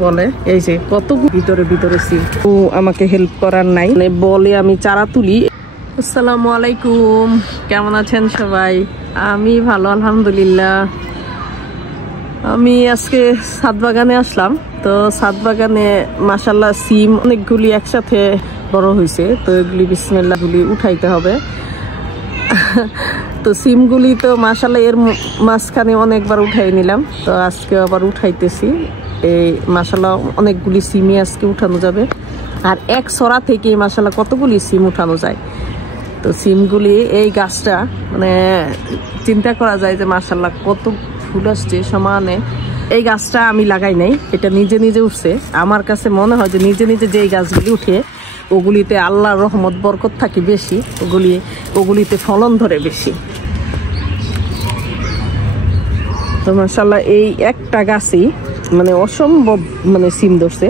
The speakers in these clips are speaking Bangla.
বলে এই যে কত ভিতরে ভিতরে সিম আমাকে হেল্প করার নাই বলে আমি চারা তুলি। আসসালামু আলাইকুম, কেমন আছেন সবাই? আমি ভালো আলহামদুলিল্লাহ। আমি আজকে ছাদ বাগানে আসলাম, তো ছাদ বাগানে মাশাআল্লাহ সিম অনেকগুলি একসাথে বড় হয়েছে, তো এগুলি বিসমিল্লাহ গুলি উঠাইতে হবে। তো সিমগুলি তো মাশাআল্লাহ এর মাঝখানে অনেকবার উঠাই নিলাম, তো আজকে আবার উঠাইতেছি। এই মাশাআল্লাহ অনেকগুলি সিমই আজকে উঠানো যাবে, আর এক ছড়া থেকে মাশাআল্লাহ কতগুলি সিম উঠানো যায়। তো সিমগুলি এই গাছটা মানে চিন্তা করা যায় যে মাশাআল্লাহ কত ফুল আসছে সমানে। এই গাছটা আমি লাগাই নাই, এটা নিজে নিজে উঠছে। আমার কাছে মনে হয় যে নিজে নিজে যে গাছগুলি উঠে ওগুলিতে আল্লাহর রহমত বরকত থাকে বেশি, ওগুলিতে ফলন ধরে বেশি। তো মাশাআল্লাহ এই একটা গাছই মানে অসম্ভব মানে সিম ধরছে,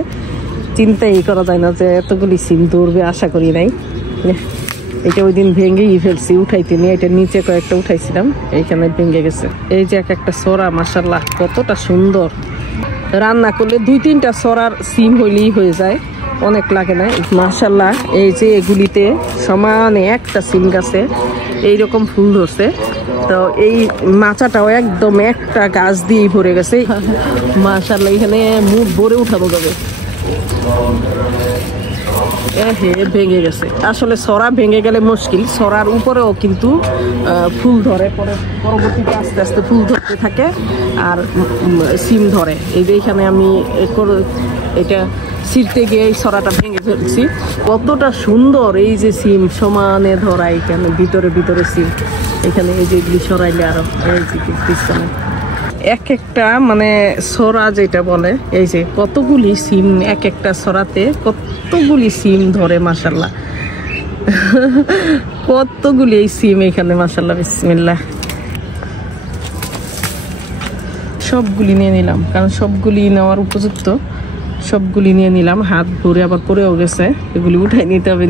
চিন্তাই করা যায় না যে এতগুলি সিম ধরবে, আশা করি নাই। এটা ওই দিন ভেঙেই ফেলছি, উঠাইতে নিয়ে এটা নিচে কয়েকটা উঠাইছিলাম, এইখানে ভেঙে গেছে। এই যে একটা সরা মাশাআল্লাহ কতটা সুন্দর, রান্না করলে 2-3টা সরার সিম হইলেই হয়ে যায়, অনেক লাগে না মাশাআল্লাহ। এই যে এগুলিতে সমানে একটা সিম গাছে এইরকম ফুল ধরছে, তো এই মাচাটাও একদম একটা গাছ দিয়েই ভরে গেছে মাশাআল্লাহ। এখানে মুখ ভরে উঠানো যাবে। ভেঙে গেছে, আসলে সরা ভেঙে গেলে মুশকিল, সরার উপরেও কিন্তু ফুল ধরে, পরে পরবর্তীতে আস্তে আস্তে ফুল ধরতে থাকে আর সিম ধরে। এই যে এখানে আমি এটা ছিঁড়তে গিয়ে এই সরাটা ভেঙে ফেলছি। কতটা সুন্দর এই যে সিম সমানে ধরা, এখানে ভিতরে ভিতরে সিম, এখানে এই যে এগুলি সরাইলে আরো এই যে পিছনে এক একটা মানে সরা যেটা বলে, এই যে কতগুলি সিম এক একটা সরাতে কতগুলি সিম ধরে মাশাআল্লাহ। কতগুলি এই সিম এখানে মাশাআল্লাহ বিসমিল্লাহ। সবগুলি নিয়ে নিলাম, কারণ সবগুলি নেওয়ার উপযুক্ত, সবগুলি নিয়ে নিলাম। হাত ভরে আবার পড়েও গেছে, এগুলি উঠাই নিতে হবে।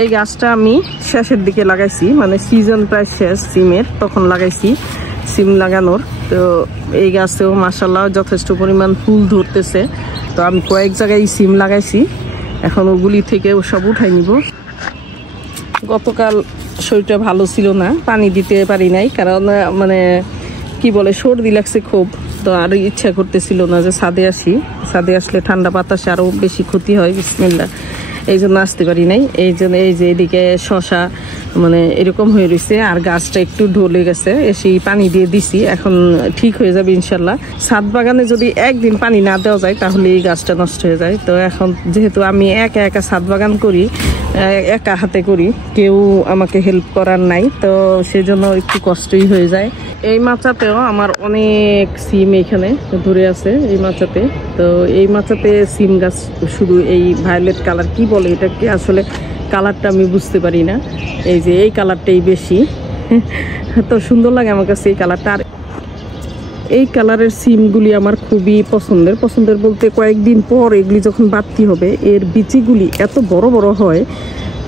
এই গাছটা আমি শেষের দিকে লাগাইছি, মানে সিজন প্রায় শেষ সিমের, তখন লাগাইছি সিম লাগানোর। তো এই গাছেও মাশাআল্লাহ যথেষ্ট পরিমাণ ফুল ধরতেছে। তো আমি কয়েক জায়গায় সিম লাগাইছি, এখন ওগুলি থেকে সব উঠাই নিব। গতকাল শরীরটা ভালো ছিল না, পানি দিতে পারি নাই, কারণ মানে কি বলে সর্দি লাগছে খুব। তো আরো ইচ্ছা করতেছিল না যে ছাদে আসি, ছাদে আসলে ঠান্ডা বাতাসে আরো বেশি ক্ষতি হয় বিসমিল্লাহ, এই জন্য আসতে পারি নাই। এই জন্য এই যে এদিকে শশা মানে এরকম হয়ে রয়েছে, আর গাছটা একটু ঢলে গেছে, এসে পানি দিয়ে দিছি, এখন ঠিক হয়ে যাবে ইনশাল্লাহ। ছাদ বাগানে যদি একদিন পানি না দেওয়া যায় তাহলে এই গাছটা নষ্ট হয়ে যায়। তো এখন যেহেতু আমি একা একা ছাদ বাগান করি, একা হাতে করি, কেউ আমাকে হেল্প করার নাই, তো সেজন্য একটু কষ্টই হয়ে যায়। এই মাচাতেও আমার অনেক সিম এখানে ধরে আছে এই মাচাতে। তো এই মাচাতে সিম গাছ শুধু এই ভায়োলেট কালার, কি বলে এটাকে আসলে কালারটা আমি বুঝতে পারি না, এই যে এই কালারটাই বেশি তো সুন্দর লাগে আমার কাছে এই কালারটা। আর এই কালারের সিমগুলি আমার খুবই পছন্দের বলতে কয়েকদিন পর এগুলি যখন বাড়তি হবে, এর বিচিগুলি এত বড় বড় হয়,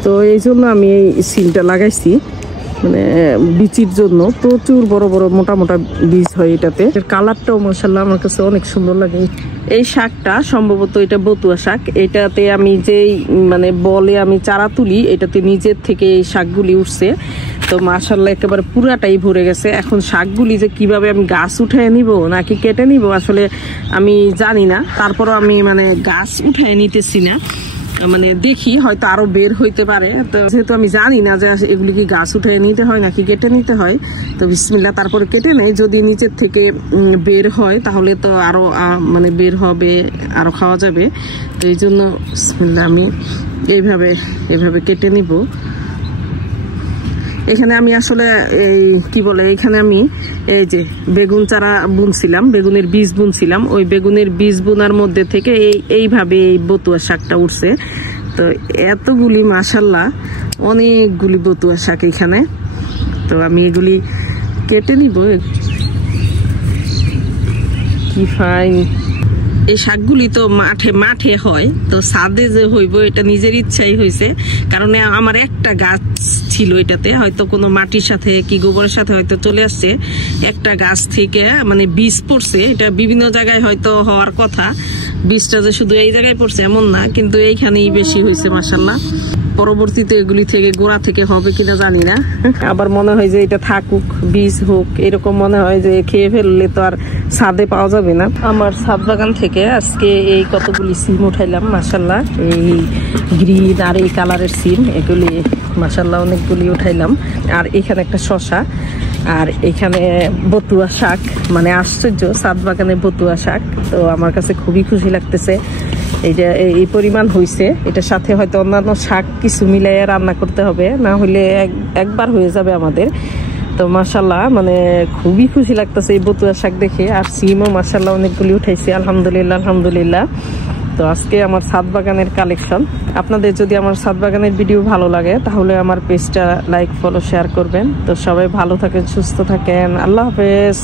তো এই জন্য আমি এই সিমটা লাগাইছি। মানে বীচির জন্য প্রচুর বড় বড় মোটা মোটা বীজ হয় এটাতে। এর কালারটাও মাশাআল্লাহ আমার কাছে অনেক সুন্দর লাগে। এই শাকটা সম্ভবত এটা বতুয়া শাক, এটাতে আমি যেই মানে বলে আমি চারা তুলি, এটাতে নিজের থেকে এই শাকগুলি উঠছে। তো মাশাআল্লাহ একেবারে পুরাটাই ভরে গেছে। এখন শাকগুলি যে কিভাবে আমি গাছ উঠায় নিব নাকি কেটে নিব আসলে আমি জানি না, তারপরও আমি মানে গাছ উঠায় নিতেছি না, মানে দেখি হয়তো আরো বের হইতে পারে। তো যেহেতু আমি জানি না যে এগুলি কি গাছ উঠে নিতে হয় নাকি কেটে নিতে হয়, তো বিসমিল্লাহ তারপরে কেটে নেই। যদি নিচের থেকে বের হয় তাহলে তো আরো মানে বের হবে, আরো খাওয়া যাবে। তো এই জন্য বিসমিল্লাহ আমি এইভাবে কেটে নিব। এখানে আমি আসলে এই কি বলে, এখানে আমি এই যে বেগুন চারা বুনছিলাম, বেগুনের বীজ বুনছিলাম, ওই বেগুনের বীজ বোনার মধ্যে থেকে এইভাবে এই বতুয়া শাকটা উঠছে। তো এতগুলি মাশাআল্লাহ অনেকগুলি বতুয়া শাক এখানে। তো আমি এগুলি কেটে নিব। কি ফাইন এই শাকগুলি তো মাঠে হয়, তো ছাদে যে হইব এটা নিজের ইচ্ছাই হয়েছে, কারণ আমার একটা গাছ ছিল এটাতে, হয়তো কোনো মাটির সাথে কি গোবরের সাথে হয়তো চলে আসছে, একটা গাছ থেকে মানে বীজ পড়ছে, এটা বিভিন্ন জায়গায় হয়তো হওয়ার কথা, বীজটা যে শুধু এই জায়গায় পড়ছে এমন না, কিন্তু এইখানেই বেশি হয়েছে মাশাআল্লাহ। পরবর্তীতে এগুলি থেকে গোড়া থেকে হবে কিনা জানি না। আবার মনে হয় যে এটা থাকুক, বীজ হোক, এরকম মনে হয় যে খেয়ে ফেললে তো আর ছাদে পাওয়া যাবে না। আমার ছাদ বাগান থেকে আজকে এই কতগুলি সিম উঠাইলাম মাশাআল্লাহ। এই গ্রিন আর এই কালারের সিম, এগুলি মাশাআল্লাহ অনেকগুলি উঠাইলাম। আর এখানে একটা শসা, আর এখানে বতুয়া শাক। মানে আশ্চর্য, ছাদ বাগানে বতুয়া শাক, তো আমার কাছে খুবই খুশি লাগতেছে। এই যে এই পরিমাণ হয়েছে, এটার সাথে হয়তো অন্যান্য শাক কিছু মিলাইয়া রান্না করতে হবে, না হলে একবার হয়ে যাবে আমাদের। তো মাশাআল্লাহ মানে খুবই খুশি লাগতেছে এই বতুয়া শাক দেখে। আর সিমও মাশাআল্লাহ অনেকগুলি উঠাইছে, আলহামদুলিল্লাহ আলহামদুলিল্লাহ। তো আজকে আমার ছাদ বাগানের কালেকশন। আপনাদের যদি আমার ছাদ বাগানের ভিডিও ভালো লাগে তাহলে আমার পেজটা লাইক, ফলো, শেয়ার করবেন। তো সবাই ভালো থাকেন, সুস্থ থাকেন, আল্লাহ হাফেজ।